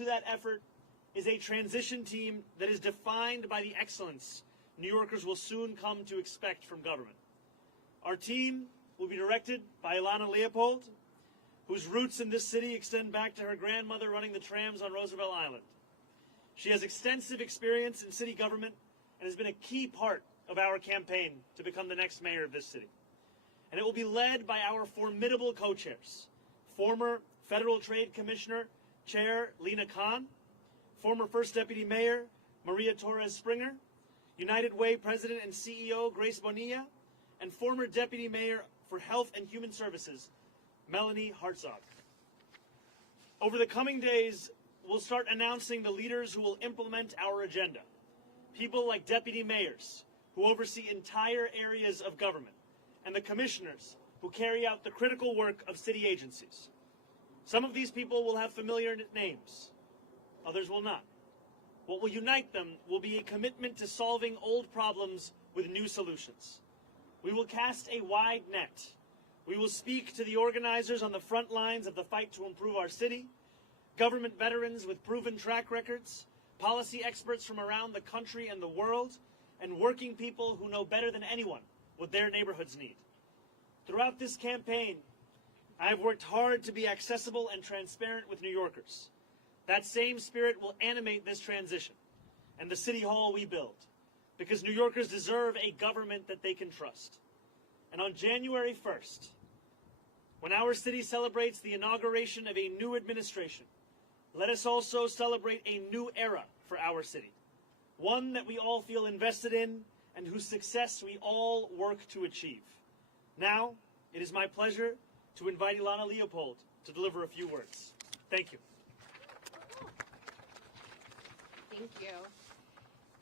to that effort is a transition team that is defined by the excellence New Yorkers will soon come to expect from government. Our team will be directed by Ilana Leopold, whose roots in this city extend back to her grandmother running the trams on Roosevelt Island. She has extensive experience in city government and has been a key part of our campaign to become the next mayor of this city. And it will be led by our formidable co-chairs, former Federal Trade Commissioner Chair Lena Khan, former First Deputy Mayor Maria Torres Springer, United Way President and CEO Grace Bonilla, and former Deputy Mayor for Health and Human Services Melanie Hartzog. Over the coming days, we'll start announcing the leaders who will implement our agenda. People like deputy mayors, who oversee entire areas of government, and the commissioners, who carry out the critical work of city agencies. Some of these people will have familiar names. Others will not. What will unite them will be a commitment to solving old problems with new solutions. We will cast a wide net. We will speak to the organizers on the front lines of the fight to improve our city, government veterans with proven track records, policy experts from around the country and the world, and working people who know better than anyone what their neighborhoods need. Throughout this campaign, I have worked hard to be accessible and transparent with New Yorkers. That same spirit will animate this transition and the city hall we build, because New Yorkers deserve a government that they can trust. And on January 1st, when our city celebrates the inauguration of a new administration, let us also celebrate a new era for our city, one that we all feel invested in and whose success we all work to achieve. Now, it is my pleasure to invite Ilana Leopold to deliver a few words. Thank you. Thank you.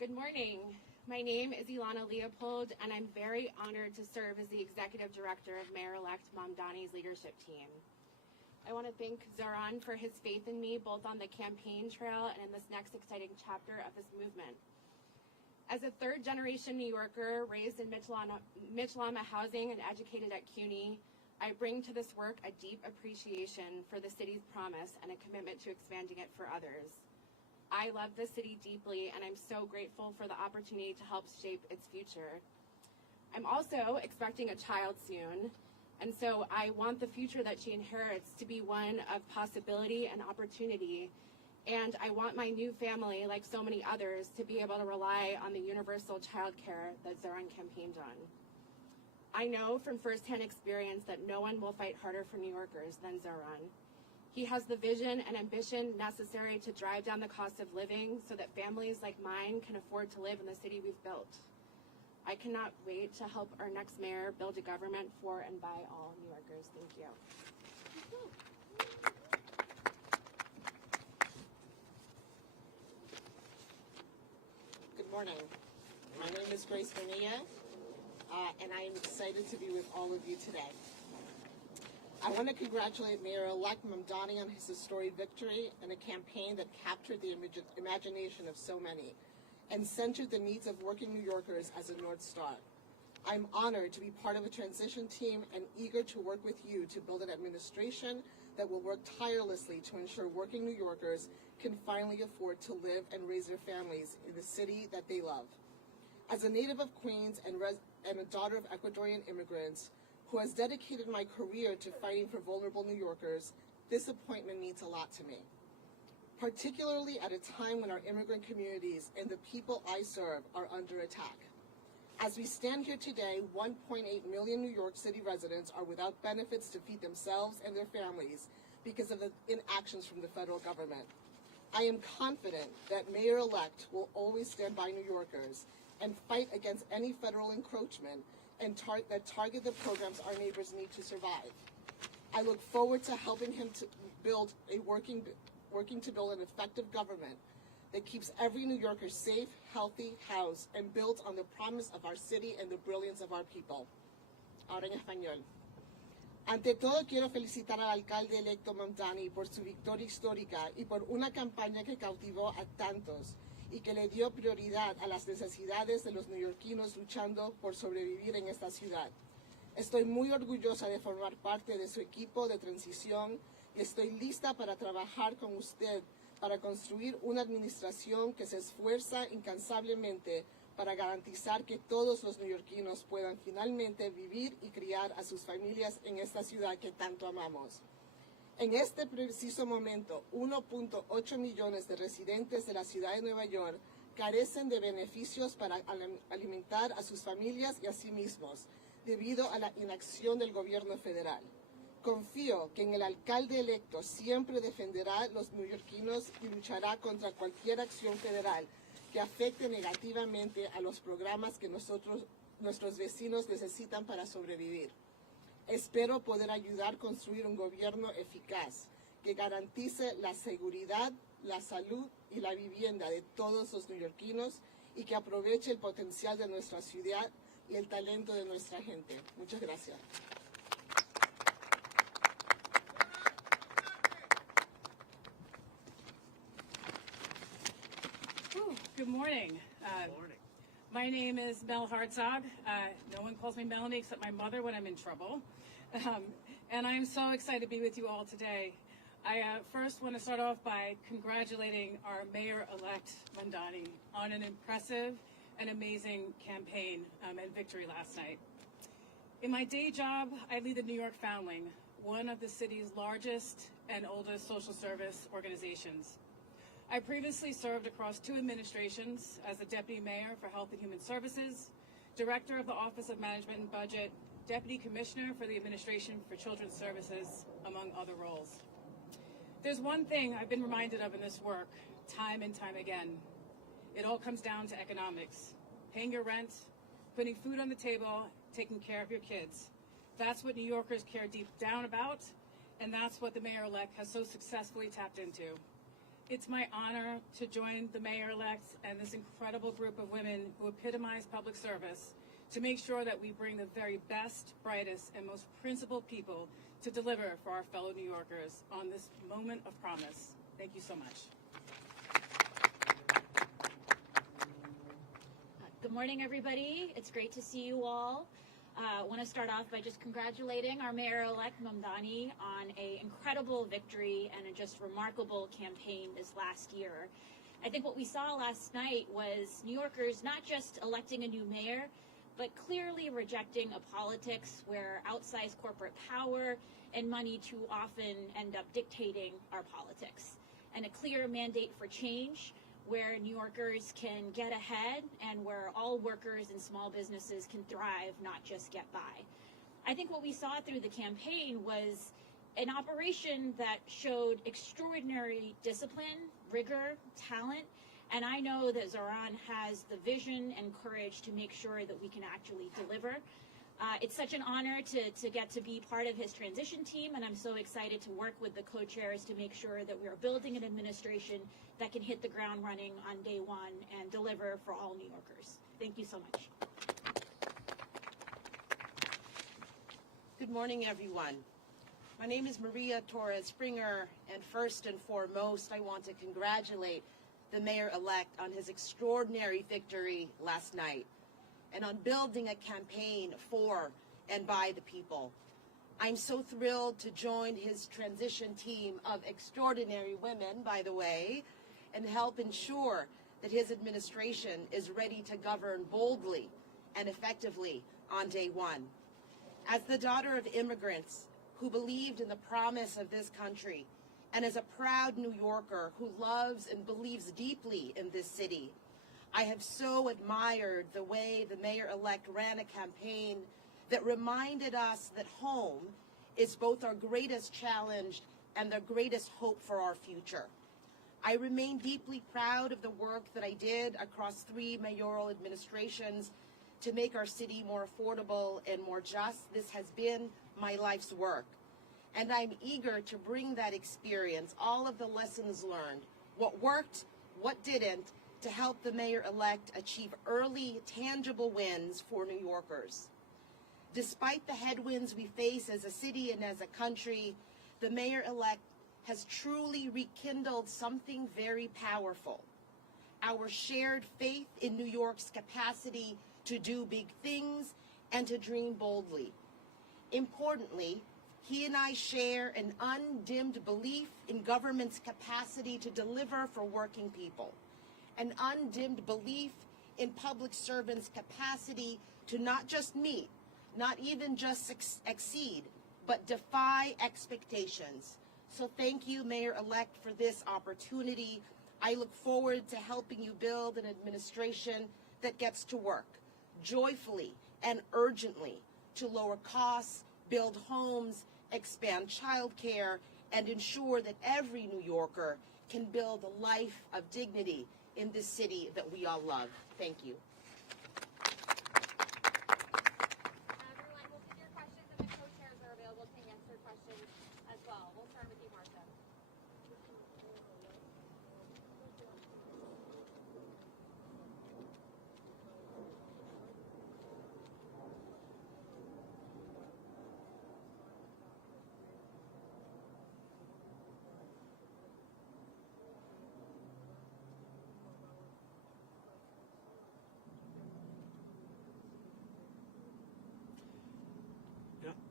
Good morning. My name is Ilana Leopold, and I'm very honored to serve as the Executive Director of Mayor Elect Mamdani's leadership team. I want to thank Zoran for his faith in me, both on the campaign trail and in this next exciting chapter of this movement. As a third-generation New Yorker raised in Mitchell-Lama housing and educated at CUNY, I bring to this work a deep appreciation for the city's promise and a commitment to expanding it for others. I love the city deeply, and I'm so grateful for the opportunity to help shape its future. I'm also expecting a child soon, and so I want the future that she inherits to be one of possibility and opportunity. And I want my new family, like so many others, to be able to rely on the universal child care that Zoran campaigned on. I know from firsthand experience that no one will fight harder for New Yorkers than Zoran. He has the vision and ambition necessary to drive down the cost of living so that families like mine can afford to live in the city we've built. I cannot wait to help our next mayor build a government for and by all New Yorkers. Thank you. Good morning. My name is Grace Bonilla, and I am excited to be with all of you today. I want to congratulate Mayor Elect Mamdani on his historic victory in a campaign that captured the imagination of so many and centered the needs of working New Yorkers as a North Star. I'm honored to be part of a transition team and eager to work with you to build an administration that will work tirelessly to ensure working New Yorkers can finally afford to live and raise their families in the city that they love. As a native of Queens and a daughter of Ecuadorian immigrants who has dedicated my career to fighting for vulnerable New Yorkers, this appointment means a lot to me, particularly at a time when our immigrant communities and the people I serve are under attack. As we stand here today, 1.8 million New York City residents are without benefits to feed themselves and their families because of the inactions from the federal government. I am confident that Mayor-elect will always stand by New Yorkers and fight against any federal encroachment and that target the programs our neighbors need to survive. I look forward to helping him to build working to build an effective government that keeps every New Yorker safe, healthy, housed, and built on the promise of our city and the brilliance of our people. Ahora en español. Ante todo, quiero felicitar al alcalde electo Mamdani por su victoria histórica y por una campaña que cautivó a tantos y que le dio prioridad a las necesidades de los neoyorquinos luchando por sobrevivir en esta ciudad. Estoy muy orgullosa de formar parte de su equipo de transición y estoy lista para trabajar con usted para construir una administración que se esfuerza incansablemente para garantizar que todos los neoyorquinos puedan finalmente vivir y criar a sus familias en esta ciudad que tanto amamos. En este preciso momento, 1.8 millones de residentes de la ciudad de Nueva York carecen de beneficios para alimentar a sus familias y a sí mismos, debido a la inacción del gobierno federal. Confío que en el alcalde electo siempre defenderá a los neoyorquinos y luchará contra cualquier acción federal que afecte negativamente a los programas que nuestros vecinos necesitan para sobrevivir. Espero poder ayudar a construir un gobierno eficaz que garantice la seguridad, la salud y la vivienda de todos los neoyorquinos y que aproveche el potencial de nuestra ciudad y el talento de nuestra gente. Muchas gracias. Good morning. Good morning. My name is Mel Hartzog. No one calls me Melanie except my mother when I'm in trouble. And I'm so excited to be with you all today. I first want to start off by congratulating our Mayor Elect Mamdani on an impressive and amazing campaign and victory last night. In my day job, I lead the New York Found Wing, one of the city's largest and oldest social service organizations. I previously served across 2 administrations as the Deputy Mayor for Health and Human Services, Director of the Office of Management and Budget, Deputy Commissioner for the Administration for Children's Services, among other roles. There's one thing I've been reminded of in this work, time and time again. It all comes down to economics. Paying your rent, putting food on the table, taking care of your kids. That's what New Yorkers care deep down about, and that's what the Mayor-elect has so successfully tapped into. It's my honor to join the Mayor-elect and this incredible group of women who epitomize public service to make sure that we bring the very best, brightest, and most principled people to deliver for our fellow New Yorkers on this moment of promise. Thank you so much. Good morning, everybody. It's great to see you all. I want to start off by just congratulating our Mayor-elect Mamdani on an incredible victory and a just remarkable campaign this last year. I think what we saw last night was New Yorkers not just electing a new mayor, but clearly rejecting a politics where outsized corporate power and money too often end up dictating our politics, and a clear mandate for change where New Yorkers can get ahead and where all workers and small businesses can thrive, not just get by. I think what we saw through the campaign was an operation that showed extraordinary discipline, rigor, talent, and I know that Zoran has the vision and courage to make sure that we can actually deliver. It's such an honor to get to be part of his transition team, and I'm so excited to work with the co-chairs to make sure that we are building an administration that can hit the ground running on day one and deliver for all New Yorkers. Thank you so much. Good morning, everyone. My name is Maria Torres Springer, and first and foremost, I want to congratulate the Mayor-elect on his extraordinary victory last night and on building a campaign for and by the people. I'm so thrilled to join his transition team of extraordinary women, by the way, and help ensure that his administration is ready to govern boldly and effectively on day one. As the daughter of immigrants who believed in the promise of this country, and as a proud New Yorker who loves and believes deeply in this city, I have so admired the way the Mayor-elect ran a campaign that reminded us that home is both our greatest challenge and the greatest hope for our future. I remain deeply proud of the work that I did across 3 mayoral administrations to make our city more affordable and more just. This has been my life's work. And I'm eager to bring that experience, all of the lessons learned, what worked, what didn't, to help the Mayor-elect achieve early, tangible wins for New Yorkers. Despite the headwinds we face as a city and as a country, the Mayor-elect has truly rekindled something very powerful: our shared faith in New York's capacity to do big things and to dream boldly. Importantly, He and I share an undimmed belief in government's capacity to deliver for working people, an undimmed belief in public servants' capacity to not just meet, not even just exceed, but defy expectations. So thank you, Mayor-elect, for this opportunity. I look forward to helping you build an administration that gets to work joyfully and urgently to lower costs, build homes, expand childcare, and ensure that every New Yorker can build a life of dignity in this city that we all love. Thank you. Everyone, we'll take your questions, and the co-chairs are available to answer questions as well. We'll start with you, Martha.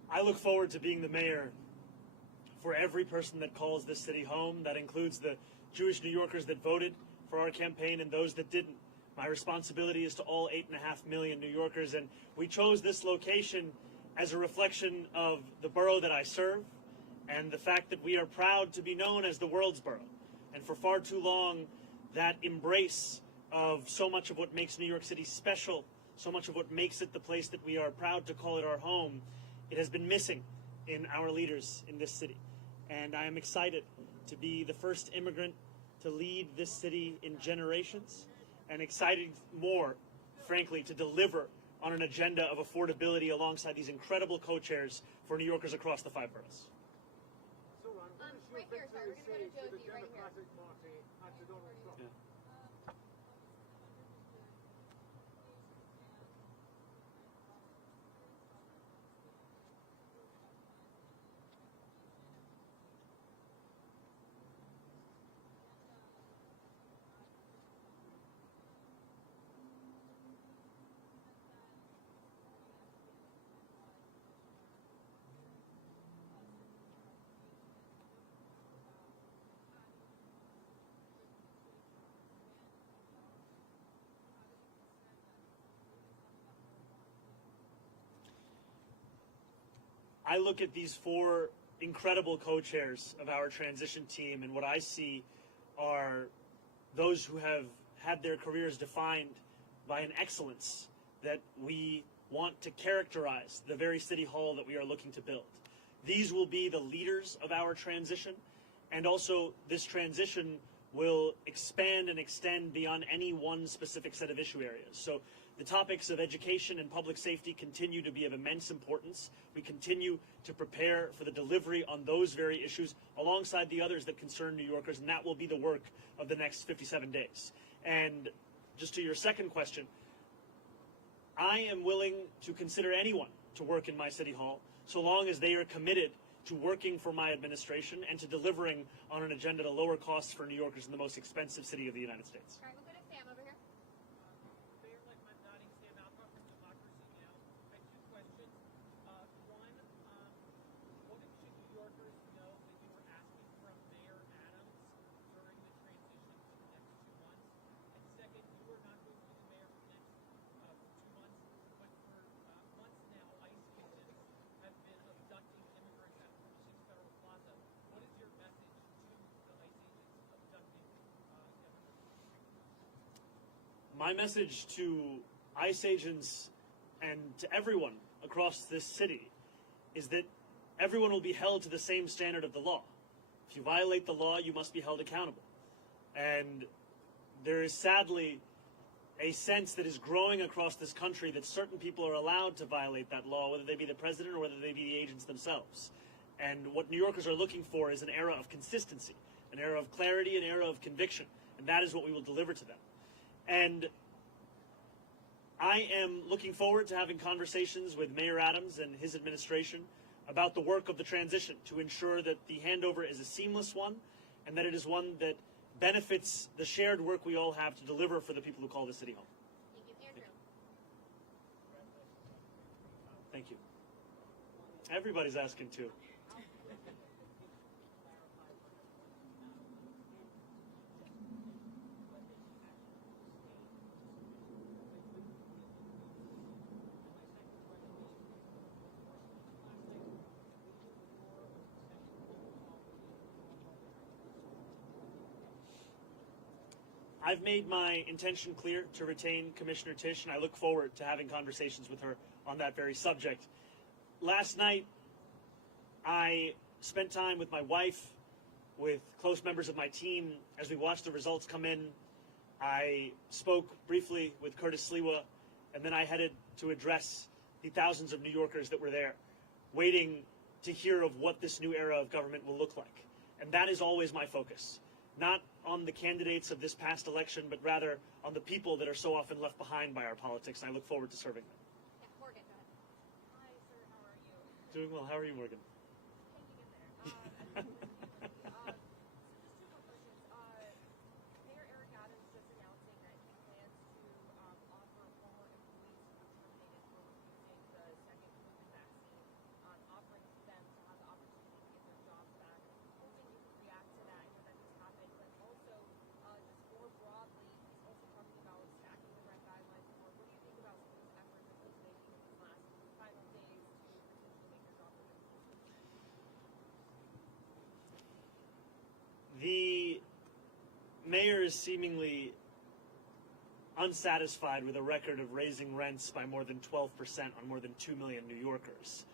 I look forward to being the mayor for every person that calls this city home. That includes the Jewish New Yorkers that voted for our campaign and those that didn't. My responsibility is to all 8.5 million New Yorkers, and we chose this location as a reflection of the borough that I serve and the fact that we are proud to be known as the world's borough. And for far too long, that embrace of so much of what makes New York City special, so much of what makes it the place that we are proud to call it our home, it has been missing in our leaders in this city. And I am excited to be the first immigrant to lead this city in generations, and excited more, frankly, to deliver on an agenda of affordability alongside these incredible co-chairs for New Yorkers across the 5 boroughs. So, Ron, what does your Right here, sorry, victory we're gonna go to say to the Josie right here. Democratic Party and to Donald Trump? Yeah. I look at these 4 incredible co-chairs of our transition team, and what I see are those who have had their careers defined by an excellence that we want to characterize the very city hall that we are looking to build. These will be the leaders of our transition, and also this transition will expand and extend beyond any one specific set of issue areas. So the topics of education and public safety continue to be of immense importance. We continue to prepare for the delivery on those very issues alongside the others that concern New Yorkers, and that will be the work of the next 57 days. And just to your second question, I am willing to consider anyone to work in my city hall so long as they are committed to working for my administration and to delivering on an agenda to lower costs for New Yorkers in the most expensive city of the United States. All right, we'll go to Sam over here. Mayor Elect Mamdani, Sam Alcock from Democracy Now! I have 2 questions. One, what should New Yorkers know that you were asking from Mayor Adams during the transition for the next 2 months? And second, you are not going to be the mayor for the next 2 months, but for months now, ICE agents have been abducting immigrants at 46 Federal Plaza. What is your message to the ICE agents abducting immigrants? My message to ICE agents and to everyone across this city is that everyone will be held to the same standard of the law. If you violate the law, you must be held accountable. And there is sadly a sense that is growing across this country that certain people are allowed to violate that law, whether they be the president or whether they be the agents themselves. And what New Yorkers are looking for is an era of consistency, an era of clarity, an era of conviction. And that is what we will deliver to them. And I am looking forward to having conversations with Mayor Adams and his administration about the work of the transition to ensure that the handover is a seamless one and that it is one that benefits the shared work we all have to deliver for the people who call the city home. Thank you, Andrew. Thank you. Everybody's asking too. I've made my intention clear to retain Commissioner Tisch, and I look forward to having conversations with her on that very subject. Last night, I spent time with my wife, with close members of my team, as we watched the results come in. I spoke briefly with Curtis Sliwa, and then I headed to address the thousands of New Yorkers that were there, waiting to hear of what this new era of government will look like. And that is always my focus. Not on the candidates of this past election, but rather on the people that are so often left behind by our politics, and I look forward to serving them. Yeah, Morgan, go ahead. Hi, sir. How are you? Doing well. How are you, Morgan? Hanging in there. So just two more questions. Mayor Eric Adams just announcing that he plans to offer former employees who were terminated for refusing the second COVID vaccine, offering them to have the opportunity to get their jobs back. Hoping you could react to that. I know that this happened, but also just more broadly, he's also talking about stacking the rent guidelines more. What do you think about some of these efforts that he's making in these last final days to potentially make your job more difficult? The mayor is seemingly unsatisfied with a record of raising rents by more than 12% on more than 2 million New Yorkers,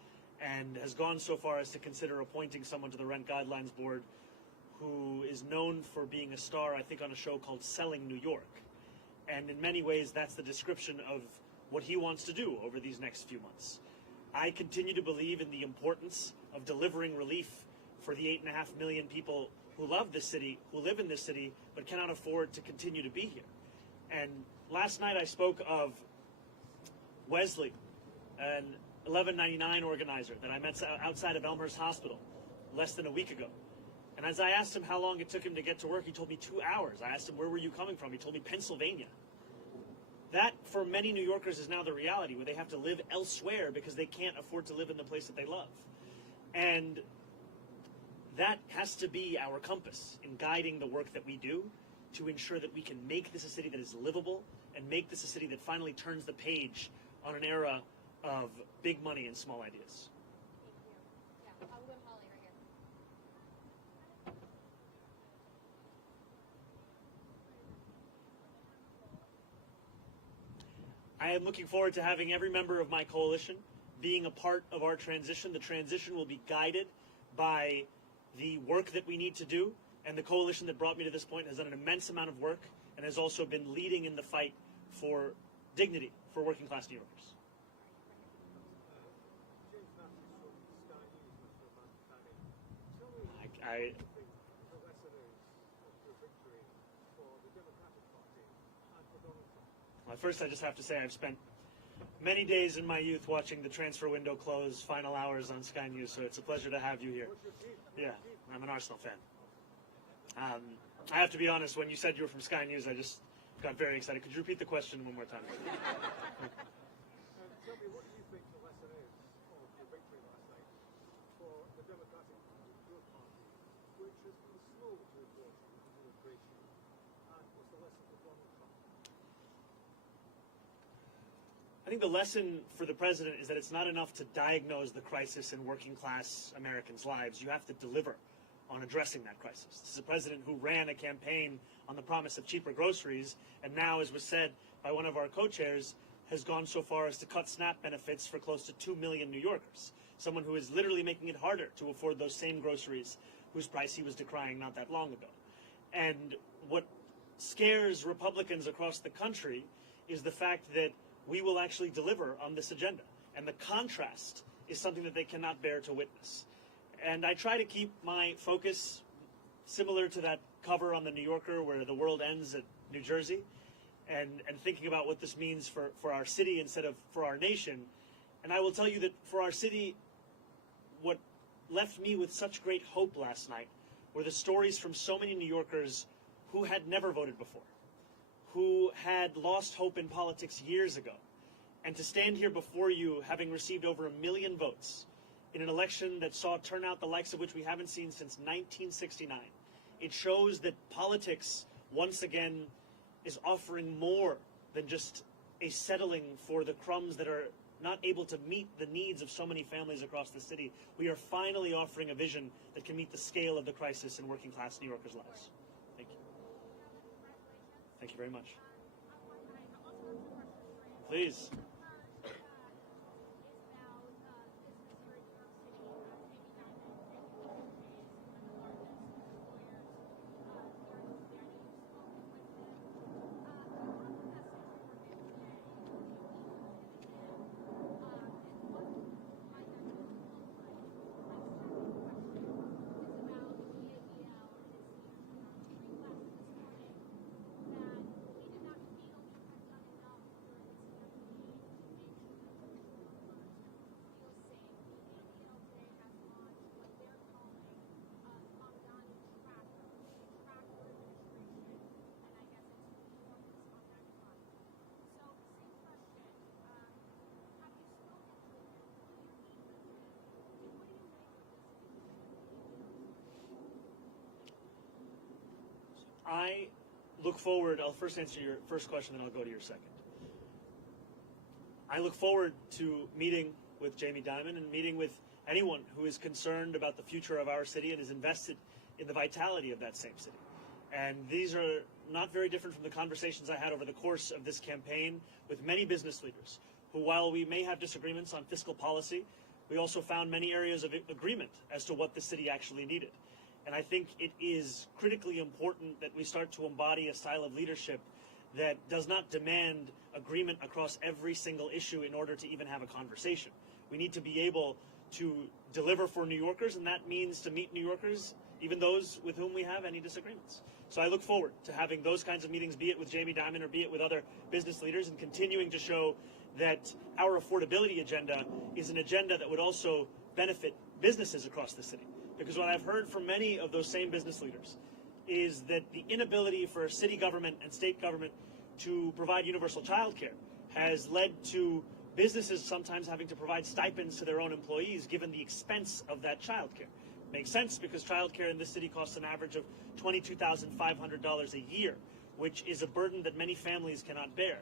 and has gone so far as to consider appointing someone to the Rent Guidelines Board who is known for being a star, I think, on a show called Selling New York. And in many ways, that's the description of what he wants to do over these next few months. I continue to believe in the importance of delivering relief for the 8.5 million people who love this city, who live in this city, but cannot afford to continue to be here. And last night I spoke of Wesley, an 1199 organizer that I met outside of Elmhurst Hospital less than a week ago. And as I asked him how long it took him to get to work, he told me 2 hours. I asked him, where were you coming from? He told me Pennsylvania. That, for many New Yorkers, is now the reality, where they have to live elsewhere because they can't afford to live in the place that they love. And that has to be our compass in guiding the work that we do to ensure that we can make this a city that is livable and make this a city that finally turns the page on an era of big money and small ideas. Thank you. Yeah, I'll go Holly right here. I am looking forward to having every member of my coalition being a part of our transition. The transition will be guided by the work that we need to do, and the coalition that brought me to this point has done an immense amount of work and has also been leading in the fight for dignity for working class New Yorkers. James Matthews from Sky News, Mr. Mamdani. Tell me what you I think the lesson is of your victory for the Democratic Party and for Donald Trump. Well, first, I just have to say I've spent many days in my youth watching the transfer window close, final hours on Sky News, so it's a pleasure to have you here. What's your team? Yeah, I'm an Arsenal fan. I have to be honest, when you said you were from Sky News, I just got very excited. Could you repeat the question one more time? Tell me, what do you think the lesson is of your victory last night for the Democratic Growth Party, which has been slow to report on immigration, and what's the lesson for Donald Trump? I think the lesson for the president is that it's not enough to diagnose the crisis in working class Americans' lives. You have to deliver on addressing that crisis. This is a president who ran a campaign on the promise of cheaper groceries, and now, as was said by one of our co-chairs, has gone so far as to cut SNAP benefits for close to 2 million New Yorkers. Someone who is literally making it harder to afford those same groceries whose price he was decrying not that long ago. And what scares Republicans across the country is the fact that we will actually deliver on this agenda. And the contrast is something that they cannot bear to witness. And I try to keep my focus similar to that cover on the New Yorker where the world ends at New Jersey, and thinking about what this means for our city instead of for our nation. And I will tell you that for our city, what left me with such great hope last night were the stories from so many New Yorkers who had never voted before, who had lost hope in politics years ago. And to stand here before you, having received over 1 million votes in an election that saw turnout the likes of which we haven't seen since 1969, it shows that politics, once again, is offering more than just a settling for the crumbs that are not able to meet the needs of so many families across the city. We are finally offering a vision that can meet the scale of the crisis in working class New Yorkers' lives. Thank you. Thank you very much. Please. I look forward, I'll first answer your first question, then I'll go to your second. I look forward to meeting with Jamie Dimon and meeting with anyone who is concerned about the future of our city and is invested in the vitality of that same city. And these are not very different from the conversations I had over the course of this campaign with many business leaders who, while we may have disagreements on fiscal policy, we also found many areas of agreement as to what the city actually needed. And I think it is critically important that we start to embody a style of leadership that does not demand agreement across every single issue in order to even have a conversation. We need to be able to deliver for New Yorkers, and that means to meet New Yorkers, even those with whom we have any disagreements. So I look forward to having those kinds of meetings, be it with Jamie Dimon or be it with other business leaders, and continuing to show that our affordability agenda is an agenda that would also benefit businesses across the city. Because what I've heard from many of those same business leaders is that the inability for city government and state government to provide universal child care has led to businesses sometimes having to provide stipends to their own employees given the expense of that child care. Makes sense because child care in this city costs an average of $22,500 a year, which is a burden that many families cannot bear.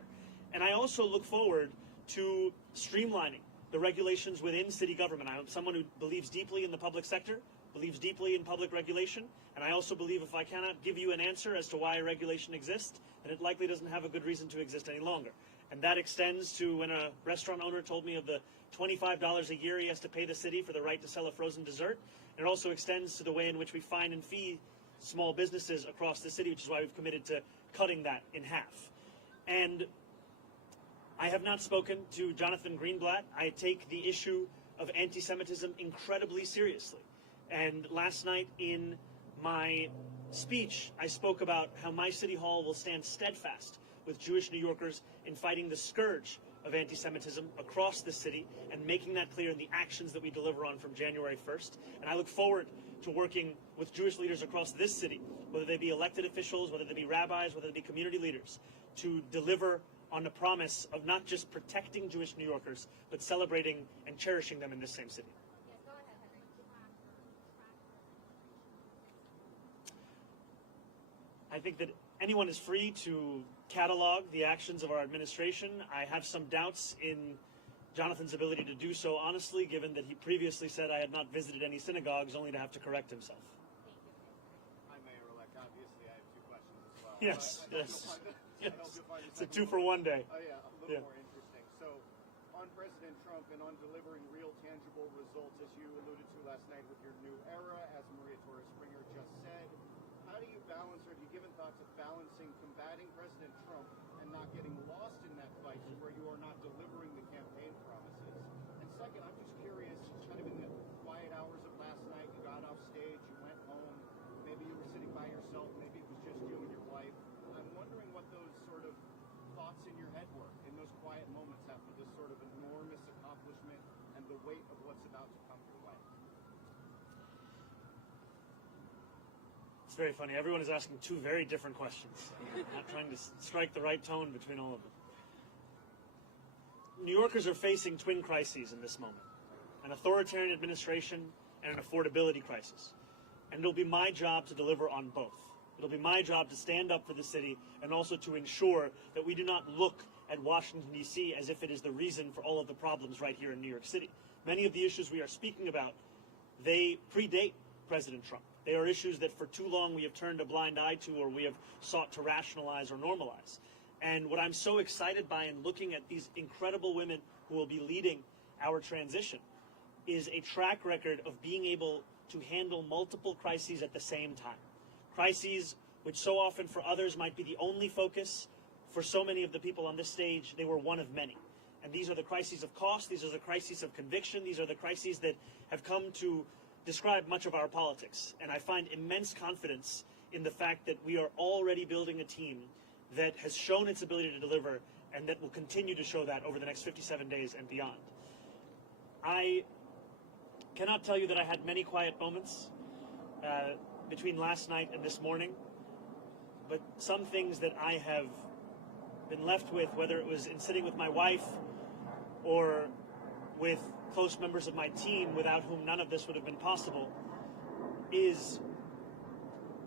And I also look forward to streamlining the regulations within city government. I'm someone who believes deeply in the public sector, believes deeply in public regulation, and I also believe if I cannot give you an answer as to why a regulation exists, then it likely doesn't have a good reason to exist any longer. And that extends to when a restaurant owner told me of the $25 a year he has to pay the city for the right to sell a frozen dessert. And it also extends to the way in which we fine and fee small businesses across the city, which is why we've committed to cutting that in half. And I have not spoken to Jonathan Greenblatt. I take the issue of anti-Semitism incredibly seriously. And last night in my speech, I spoke about how my city hall will stand steadfast with Jewish New Yorkers in fighting the scourge of anti-Semitism across the city and making that clear in the actions that we deliver on from January 1st. And I look forward to working with Jewish leaders across this city, whether they be elected officials, whether they be rabbis, whether they be community leaders, to deliver on the promise of not just protecting Jewish New Yorkers, but celebrating and cherishing them in this same city. I think that anyone is free to catalog the actions of our administration. I have some doubts in Jonathan's ability to do so honestly, given that he previously said I had not visited any synagogues, only to have to correct himself. Hi, Mayor-elect. Obviously, I have two questions as well. Yes, yes. It's a 2-for-1 day. Oh, yeah, a little more interesting. So, on President Trump and on delivering real, tangible results, as you alluded to last night with your new era, as Maria Torres-Springer just said, how do you balance, or have you given thoughts of balancing combating President Trump and not getting lost in that fight to where you are not delivering the campaign promises? And second, I'm just curious, kind of in the quiet hours of last night, you got off stage, you went home, maybe you were sitting by yourself, maybe it was just you and your wife. I'm wondering what those sort of thoughts in your head were in those quiet moments after this sort of enormous accomplishment and the weight of what's about to come your way. It's very funny. Everyone is asking two very different questions. I'm not trying to strike the right tone between all of them. New Yorkers are facing twin crises in this moment, an authoritarian administration and an affordability crisis. And it'll be my job to deliver on both. It'll be my job to stand up for the city and also to ensure that we do not look at Washington, D.C. as if it is the reason for all of the problems right here in New York City. Many of the issues we are speaking about, they predate President Trump. They are issues that for too long we have turned a blind eye to, or we have sought to rationalize or normalize. And what I'm so excited by in looking at these incredible women who will be leading our transition is a track record of being able to handle multiple crises at the same time. Crises which so often for others might be the only focus. For so many of the people on this stage, they were one of many. And these are the crises of cost, these are the crises of conviction, these are the crises that have come to describe much of our politics. And I find immense confidence in the fact that we are already building a team that has shown its ability to deliver and that will continue to show that over the next 57 days and beyond. I cannot tell you that I had many quiet moments between last night and this morning, but some things that I have been left with, whether it was in sitting with my wife or with close members of my team without whom none of this would have been possible, is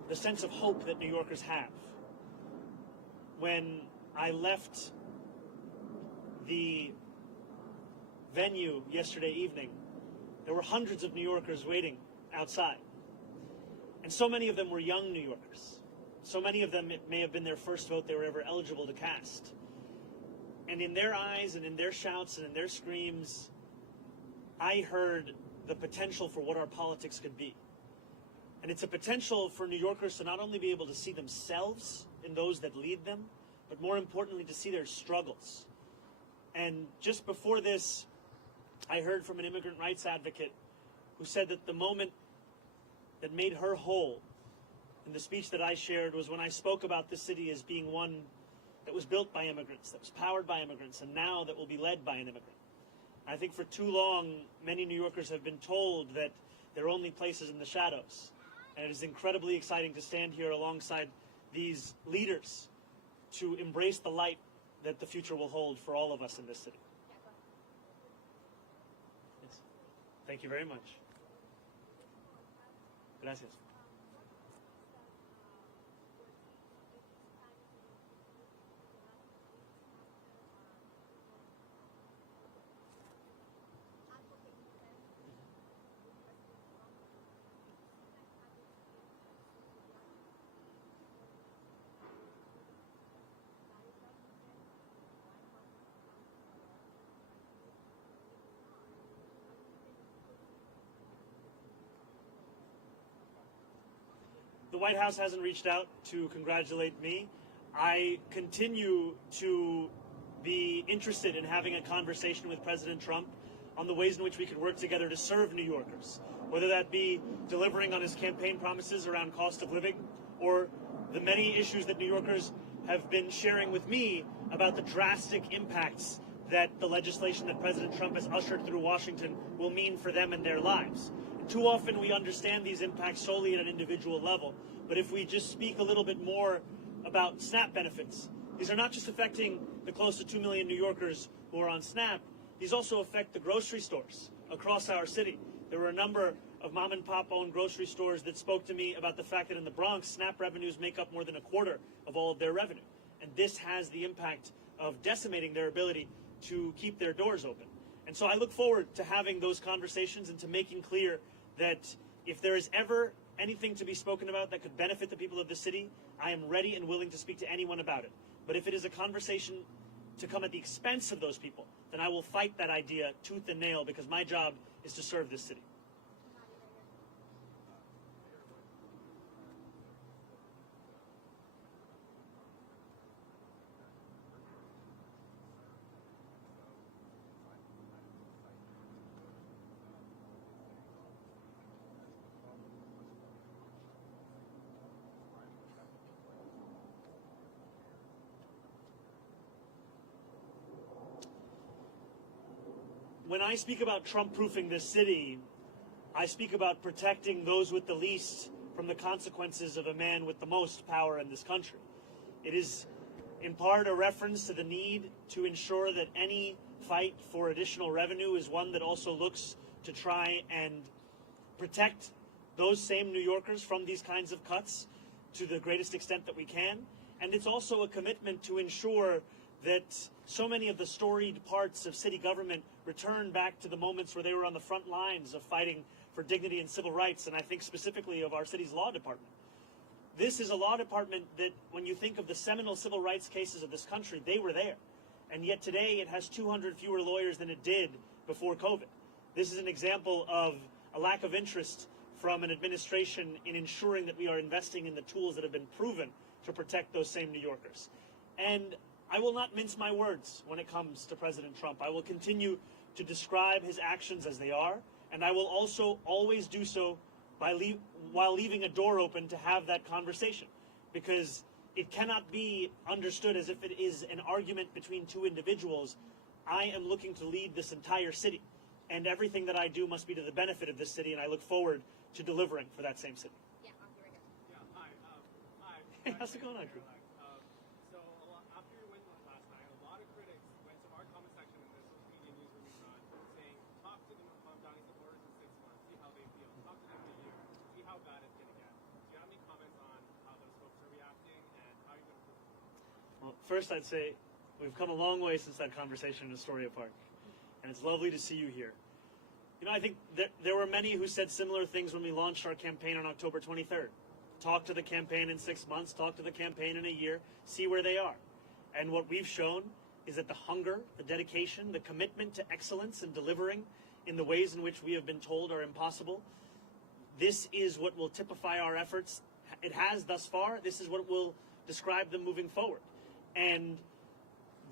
the sense of hope that New Yorkers have. When I left the venue yesterday evening, there were hundreds of New Yorkers waiting outside. And so many of them were young New Yorkers. So many of them, it may have been their first vote they were ever eligible to cast. And in their eyes and in their shouts and in their screams, I heard the potential for what our politics could be. And it's a potential for New Yorkers to not only be able to see themselves in those that lead them, but more importantly to see their struggles. And just before this, I heard from an immigrant rights advocate who said that the moment that made her whole in the speech that I shared was when I spoke about this city as being one that was built by immigrants, that was powered by immigrants, and now that will be led by an immigrant. I think for too long, many New Yorkers have been told that their only place is in the shadows. And it is incredibly exciting to stand here alongside these leaders to embrace the light that the future will hold for all of us in this city. Yes. Thank you very much. Gracias. The White House hasn't reached out to congratulate me. I continue to be interested in having a conversation with President Trump on the ways in which we could work together to serve New Yorkers, whether that be delivering on his campaign promises around cost of living or the many issues that New Yorkers have been sharing with me about the drastic impacts that the legislation that President Trump has ushered through Washington will mean for them and their lives. Too often we understand these impacts solely at an individual level, but if we just speak a little bit more about SNAP benefits, these are not just affecting the close to 2 million New Yorkers who are on SNAP, these also affect the grocery stores across our city. There were a number of mom and pop owned grocery stores that spoke to me about the fact that in the Bronx, SNAP revenues make up more than a quarter of all of their revenue. And this has the impact of decimating their ability to keep their doors open. And so I look forward to having those conversations and to making clear that if there is ever anything to be spoken about that could benefit the people of the city, I am ready and willing to speak to anyone about it. But if it is a conversation to come at the expense of those people, then I will fight that idea tooth and nail, because my job is to serve this city. When I speak about Trump-proofing this city, I speak about protecting those with the least from the consequences of a man with the most power in this country. It is in part a reference to the need to ensure that any fight for additional revenue is one that also looks to try and protect those same New Yorkers from these kinds of cuts to the greatest extent that we can. And it's also a commitment to ensure that so many of the storied parts of city government return back to the moments where they were on the front lines of fighting for dignity and civil rights, and I think specifically of our city's law department. This is a law department that, when you think of the seminal civil rights cases of this country, they were there. And yet today it has 200 fewer lawyers than it did before COVID. This is an example of a lack of interest from an administration in ensuring that we are investing in the tools that have been proven to protect those same New Yorkers. And I will not mince my words when it comes to President Trump. I will continue to describe his actions as they are, and I will also always do so while leaving a door open to have that conversation, because it cannot be understood as if it is an argument between two individuals. I am looking to lead this entire city, and everything that I do must be to the benefit of this city, and I look forward to delivering for that same city. Yeah, I'll be right here. Yeah, hi. Hey, how's it going on? So after your win last night, a lot of critics went to our comment section in the social media newsroom we run, saying, talk to the Mamdani supporters in 6 months, see how they feel. Talk to them in a year, see how bad it's going to get. Do you have any comments on how those folks are reacting and how you're going to prove it? Well, first I'd say we've come a long way since that conversation in Astoria Park, and it's lovely to see you here. You know, I think there were many who said similar things when we launched our campaign on October 23rd. Talk to the campaign in 6 months, talk to the campaign in a year, see where they are. And what we've shown is that the hunger, the dedication, the commitment to excellence and delivering in the ways in which we have been told are impossible, this is what will typify our efforts. It has thus far. This is what will describe them moving forward. And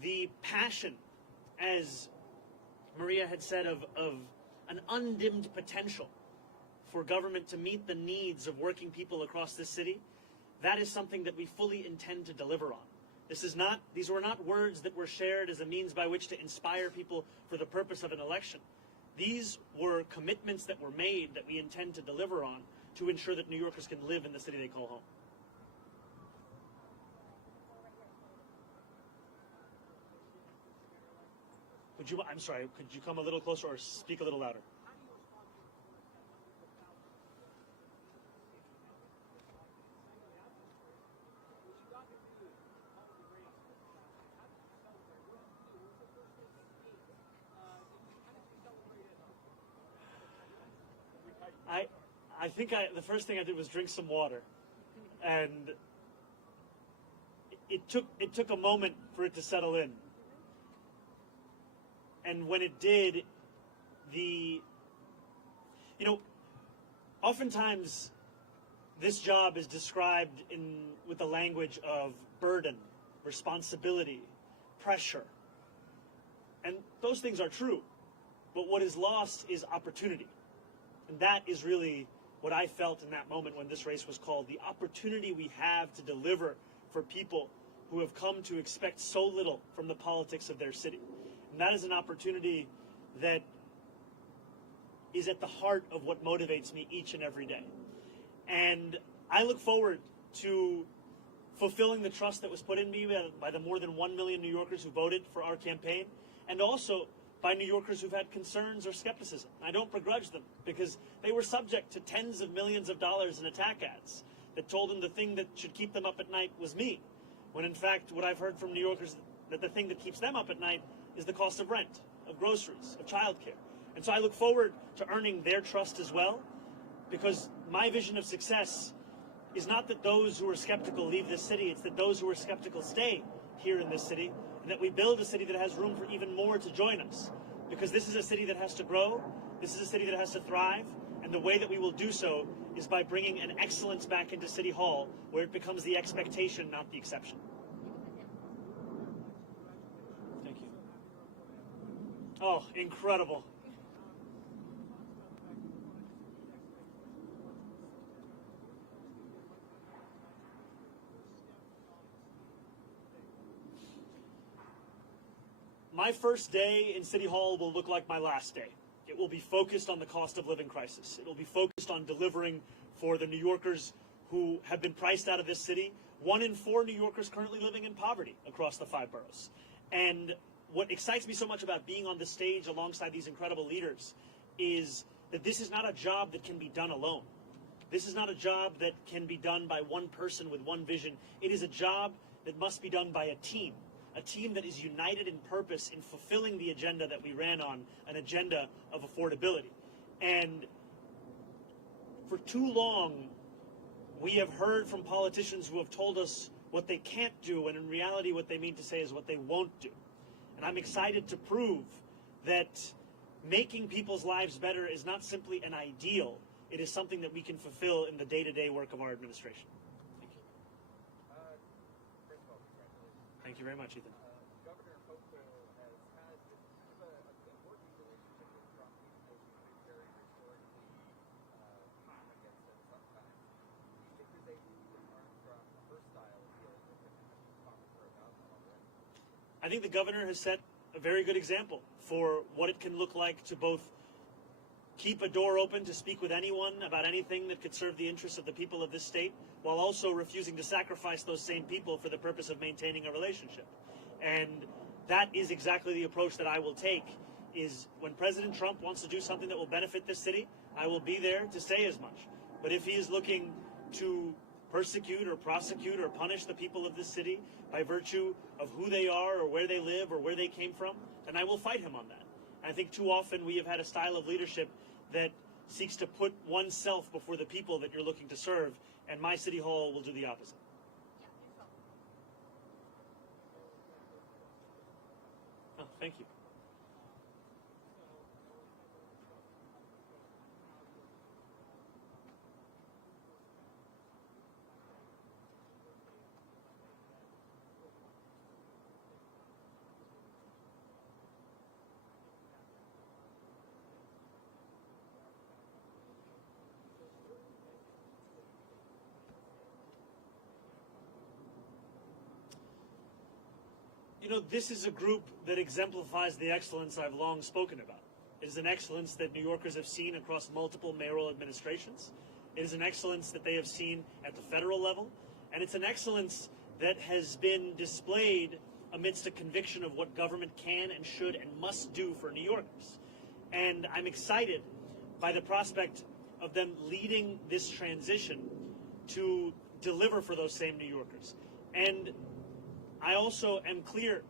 the passion, as Maria had said, of an undimmed potential for government to meet the needs of working people across this city, that is something that we fully intend to deliver on. These were not words that were shared as a means by which to inspire people for the purpose of an election. These were commitments that were made that we intend to deliver on to ensure that New Yorkers can live in the city they call home. I'm sorry, could you come a little closer or speak a little louder? I think the first thing I did was drink some water, and it took a moment for it to settle in. And when it did, oftentimes this job is described with the language of burden, responsibility, pressure. And those things are true. But what is lost is opportunity. And that is really what I felt in that moment when this race was called, the opportunity we have to deliver for people who have come to expect so little from the politics of their city. And that is an opportunity that is at the heart of what motivates me each and every day. And I look forward to fulfilling the trust that was put in me by the more than 1 million New Yorkers who voted for our campaign, and also by New Yorkers who've had concerns or skepticism. I don't begrudge them, because they were subject to tens of millions of dollars in attack ads that told them the thing that should keep them up at night was me, when in fact what I've heard from New Yorkers, that the thing that keeps them up at night is the cost of rent, of groceries, of childcare. And so I look forward to earning their trust as well, because my vision of success is not that those who are skeptical leave this city, it's that those who are skeptical stay here in this city, and that we build a city that has room for even more to join us. Because this is a city that has to grow, this is a city that has to thrive, and the way that we will do so is by bringing an excellence back into City Hall, where it becomes the expectation, not the exception. Thank you. Oh, incredible. My first day in City Hall will look like my last day. It will be focused on the cost of living crisis. It will be focused on delivering for the New Yorkers who have been priced out of this city. 1 in 4 New Yorkers currently living in poverty across the 5 boroughs. And what excites me so much about being on the stage alongside these incredible leaders is that this is not a job that can be done alone. This is not a job that can be done by one person with one vision. It is a job that must be done by a team that is united in purpose in fulfilling the agenda that we ran on, an agenda of affordability. And for too long, we have heard from politicians who have told us what they can't do, and in reality what they mean to say is what they won't do. And I'm excited to prove that making people's lives better is not simply an ideal, it is something that we can fulfill in the day-to-day work of our administration. Thank you. First of all, congratulations. Thank you very much, Ethan. Governor Hochul has had a good working relationship with Trump, even though he's been very historically hot against him sometimes. Do you think there's anything you can learn from her style of dealing with him, and have you talked to her about that already? I think the governor has set a very good example for what it can look like to both keep a door open to speak with anyone about anything that could serve the interests of the people of this state, while also refusing to sacrifice those same people for the purpose of maintaining a relationship. And that is exactly the approach that I will take, is when President Trump wants to do something that will benefit this city, I will be there to say as much. But if he is looking to persecute or prosecute or punish the people of this city by virtue of who they are or where they live or where they came from, then I will fight him on that. And I think too often we have had a style of leadership that seeks to put oneself before the people that you're looking to serve, and my city hall will do the opposite. Oh, thank you. You know, this is a group that exemplifies the excellence I've long spoken about. It is an excellence that New Yorkers have seen across multiple mayoral administrations. It is an excellence that they have seen at the federal level. And it's an excellence that has been displayed amidst a conviction of what government can and should and must do for New Yorkers. And I'm excited by the prospect of them leading this transition to deliver for those same New Yorkers. And I also am clear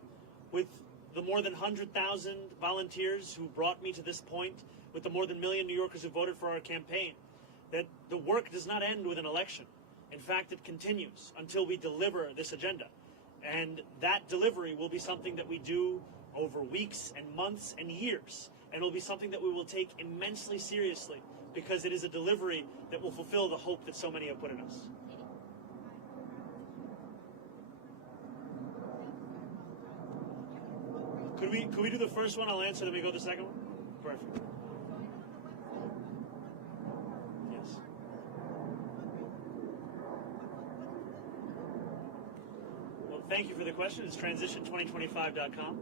with the more than 100,000 volunteers who brought me to this point, with the more than 1 million New Yorkers who voted for our campaign, that the work does not end with an election. In fact, it continues until we deliver this agenda. And that delivery will be something that we do over weeks and months and years. And it will be something that we will take immensely seriously, because it is a delivery that will fulfill the hope that so many have put in us. Could we do the first one? I'll answer, then we go to the second one? Perfect. Yes. Well, thank you for the question. It's transition2025.com.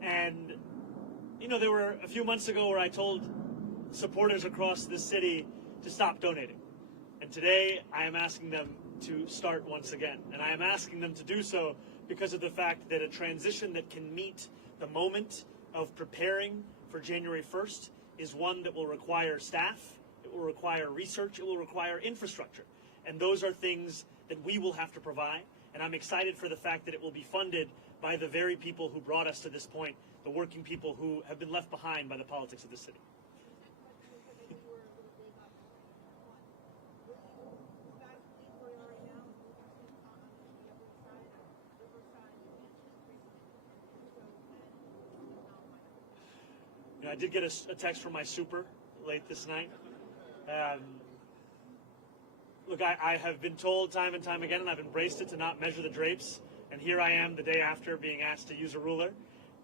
And, you know, there were a few months ago where I told supporters across the city to stop donating. And today I am asking them to start once again. And I am asking them to do so because of the fact that a transition that can meet the moment of preparing for January 1st is one that will require staff, it will require research, it will require infrastructure. And those are things that we will have to provide. And I'm excited for the fact that it will be funded by the very people who brought us to this point, the working people who have been left behind by the politics of the city. You know, I did get a text from my super late this night. Look, I have been told time and time again, and I've embraced it, to not measure the drapes. And here I am the day after being asked to use a ruler.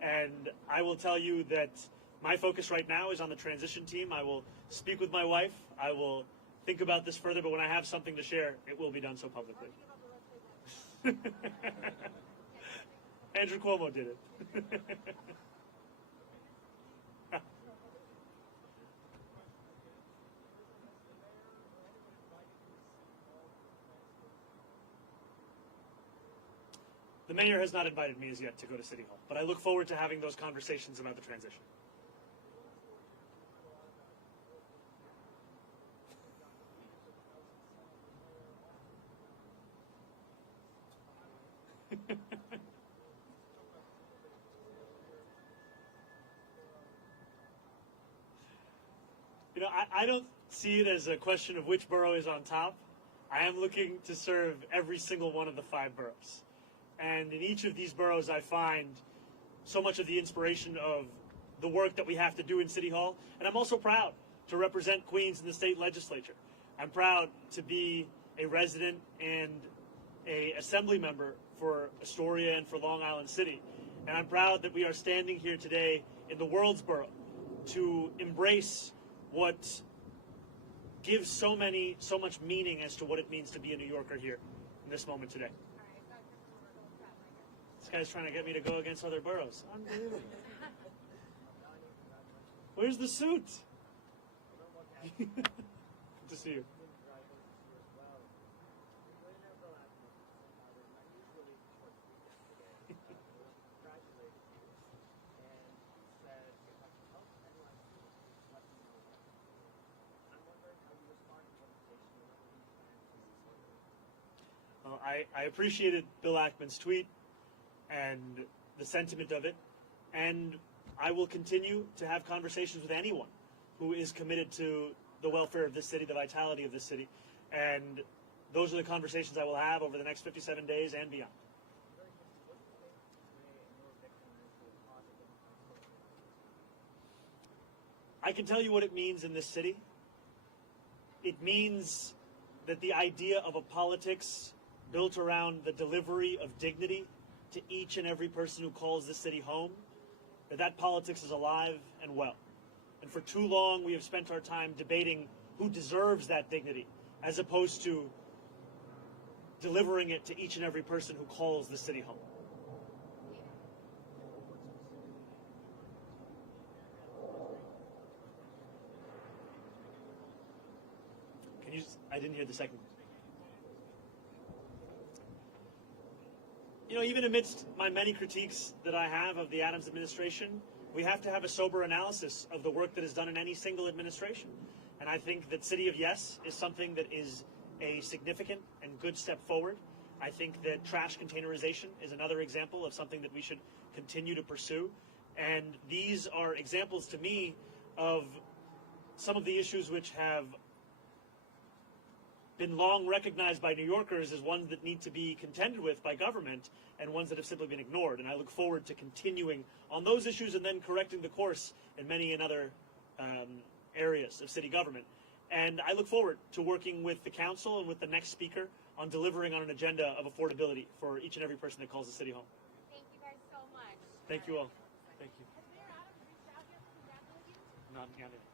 And I will tell you that my focus right now is on the transition team. I will speak with my wife. I will think about this further, but when I have something to share, it will be done so publicly. Andrew Cuomo did it. The mayor has not invited me as yet to go to City Hall, but I look forward to having those conversations about the transition. You know, I don't see it as a question of which borough is on top. I am looking to serve every single one of the 5 boroughs. And in each of these boroughs, I find so much of the inspiration of the work that we have to do in City Hall. And I'm also proud to represent Queens in the state legislature. I'm proud to be a resident and an assembly member for Astoria and for Long Island City. And I'm proud that we are standing here today in the world's borough to embrace what gives so much meaning as to what it means to be a New Yorker here in this moment today. This guy's trying to get me to go against other boroughs. Unbelievable. Where's the suit? Good to see you. I appreciated Bill Ackman's tweet and the sentiment of it, and I will continue to have conversations with anyone who is committed to the welfare of this city, the vitality of this city, and those are the conversations I will have over the next 57 days and beyond. I can tell you what it means in this city. It means that the idea of a politics built around the delivery of dignity to each and every person who calls this city home, that politics is alive and well. And for too long, we have spent our time debating who deserves that dignity, as opposed to delivering it to each and every person who calls the city home. I didn't hear the second. You know, even amidst my many critiques that I have of the Adams administration, we have to have a sober analysis of the work that is done in any single administration. And I think that City of Yes is something that is a significant and good step forward. I think that trash containerization is another example of something that we should continue to pursue. And these are examples to me of some of the issues which have been long recognized by New Yorkers as ones that need to be contended with by government and ones that have simply been ignored. And I look forward to continuing on those issues and then correcting the course in many and other areas of city government. And I look forward to working with the council and with the next speaker on delivering on an agenda of affordability for each and every person that calls the city home. Thank you guys so much. Thank you all. Thank you. Has Mayor Adams reached out yet to congratulate you? Not yet.